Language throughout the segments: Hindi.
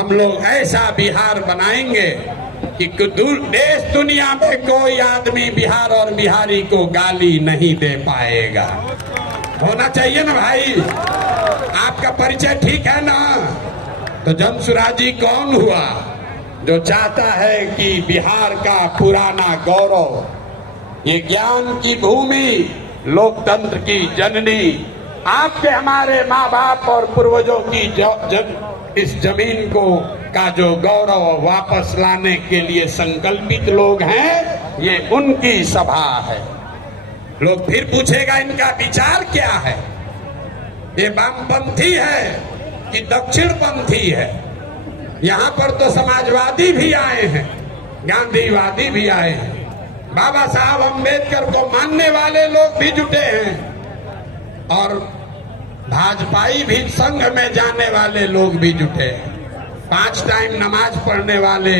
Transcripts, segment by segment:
हम लोग ऐसा बिहार बनाएंगे कि देश दुनिया में कोई आदमी बिहार और बिहारी को गाली नहीं दे पाएगा। होना चाहिए ना भाई। आपका परिचय ठीक है ना? तो जमसुराजी कौन हुआ? जो चाहता है कि बिहार का पुराना गौरव, ये ज्ञान की भूमि, लोकतंत्र की जननी, आपके हमारे माँ बाप और पूर्वजों की इस जमीन को का जो गौरव वापस लाने के लिए संकल्पित लोग हैं, ये उनकी सभा है। लोग फिर पूछेगा इनका विचार क्या है? ये वामपंथी है कि दक्षिणपंथी है? यहाँ पर तो समाजवादी भी आए हैं, गांधीवादी भी आए हैं, बाबा साहब अम्बेडकर को मानने वाले लोग भी जुटे हैं और भाजपाई भी संघ में जाने वाले लोग भी जुटे हैं। 5 टाइम नमाज पढ़ने वाले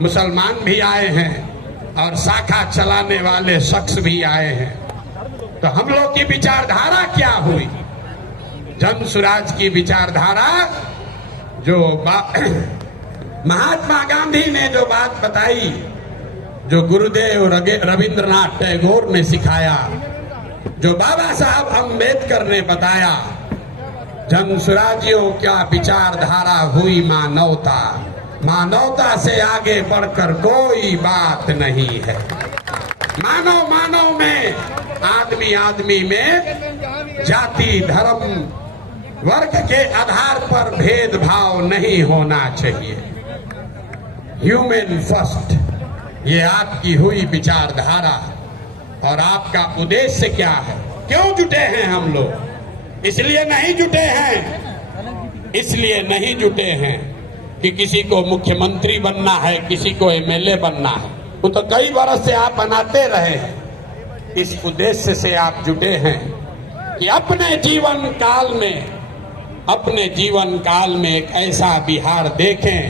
मुसलमान भी आए हैं और शाखा चलाने वाले शख्स भी आए हैं। तो हम लोग की विचारधारा क्या हुई? जमसुराज की विचारधारा जो महात्मा गांधी ने जो बात बताई, जो गुरुदेव रविंद्रनाथ टैगोर ने सिखाया, जो बाबा साहब अम्बेडकर ने बताया, जमसुराजियों क्या विचारधारा हुई मानवता। मानवता से आगे बढ़कर कोई बात नहीं है। मानव मानव में, आदमी आदमी में जाति धर्म वर्ग के आधार पर भेदभाव नहीं होना चाहिए। ह्यूमन फर्स्ट, ये आपकी हुई विचारधारा। और आपका उद्देश्य क्या है? क्यों जुटे हैं हम लोग? इसलिए नहीं जुटे हैं कि किसी को मुख्यमंत्री बनना है, किसी को एमएलए बनना है। वो तो कई बरस से आप बनाते रहे हैं। इस उद्देश्य से आप जुटे हैं कि अपने जीवन काल में एक ऐसा बिहार देखें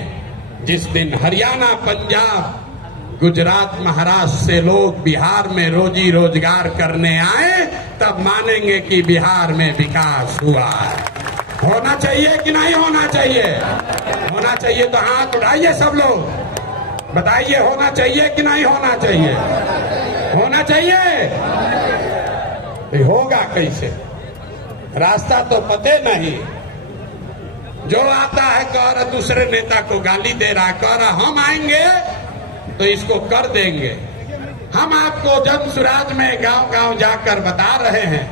जिस दिन हरियाणा, पंजाब, गुजरात, महाराष्ट्र से लोग बिहार में रोजी रोजगार करने आए, तब मानेंगे कि बिहार में विकास हुआ है। होना चाहिए कि नहीं होना चाहिए? होना चाहिए तो हाथ उठाइए सब लोग, बताइए होना चाहिए कि नहीं होना चाहिए? होना चाहिए। तो होगा कैसे? रास्ता तो पते नहीं। जो आता है कह रहा दूसरे नेता को गाली दे रहा, कह रहा हम आएंगे तो इसको कर देंगे। हम आपको जमसुराज में गांव गांव जाकर बता रहे हैं,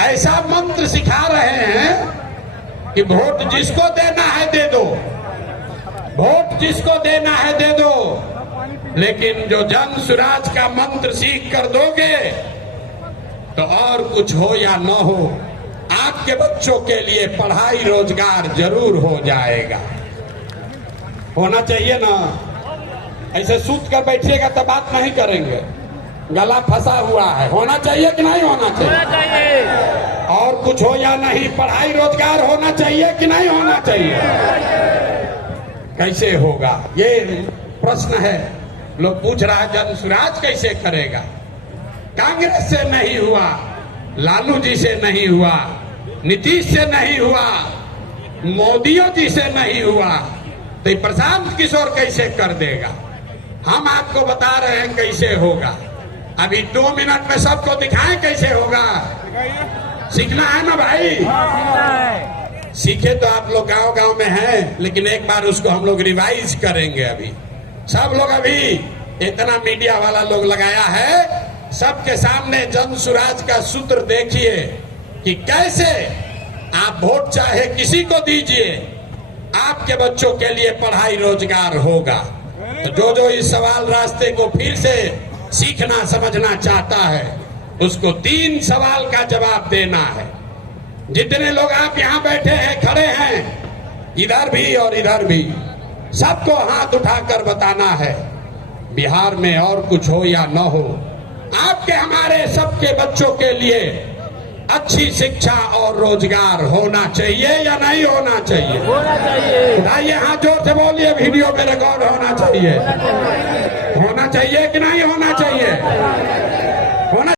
ऐसा मंत्र सिखा रहे हैं कि वोट जिसको देना है दे दो, वोट जिसको देना है दे दो। लेकिन जो जमसुराज का मंत्र सीख कर दोगे तो और कुछ हो या न हो, आपके बच्चों के लिए पढ़ाई रोजगार जरूर हो जाएगा। होना चाहिए ना? ऐसे सूत कर बैठिएगा तो बात नहीं करेंगे, गला फंसा हुआ है। होना चाहिए कि नहीं होना चाहिए? होना चाहिए। और कुछ हो या नहीं, पढ़ाई रोजगार होना चाहिए कि नहीं होना चाहिए? कैसे होगा ये प्रश्न है। लोग पूछ रहा है जमसुराज कैसे करेगा? कांग्रेस से नहीं हुआ, लालू जी से नहीं हुआ, नीतीश से नहीं हुआ, मोदियों जी से नहीं हुआ, तो प्रशांत किशोर कैसे कर देगा? हम आपको बता रहे हैं कैसे होगा। अभी 2 मिनट में सबको दिखाएं कैसे होगा। सीखना है ना भाई? सीखे तो आप लोग गांव गांव में हैं, लेकिन एक बार उसको हम लोग रिवाइज करेंगे। अभी सब लोग, अभी इतना मीडिया वाला लोग लगाया है, सबके सामने जमसुराज का सूत्र देखिए कि कैसे आप वोट चाहे किसी को दीजिए, आपके बच्चों के लिए पढ़ाई रोजगार होगा। तो जो इस सवाल रास्ते को फिर से सीखना समझना चाहता है, उसको 3 सवाल का जवाब देना है। जितने लोग आप यहाँ बैठे हैं, खड़े हैं, इधर भी और इधर भी, सबको हाथ उठाकर बताना है बिहार में और कुछ हो या न हो, आपके हमारे सबके बच्चों के लिए अच्छी शिक्षा और रोजगार होना चाहिए या नहीं होना चाहिए? होना चाहिए। उठाइए हाथ, जोर से बोलिए, वीडियो में रिकॉर्ड होना चाहिए। होना चाहिए कि नहीं होना चाहिए? होना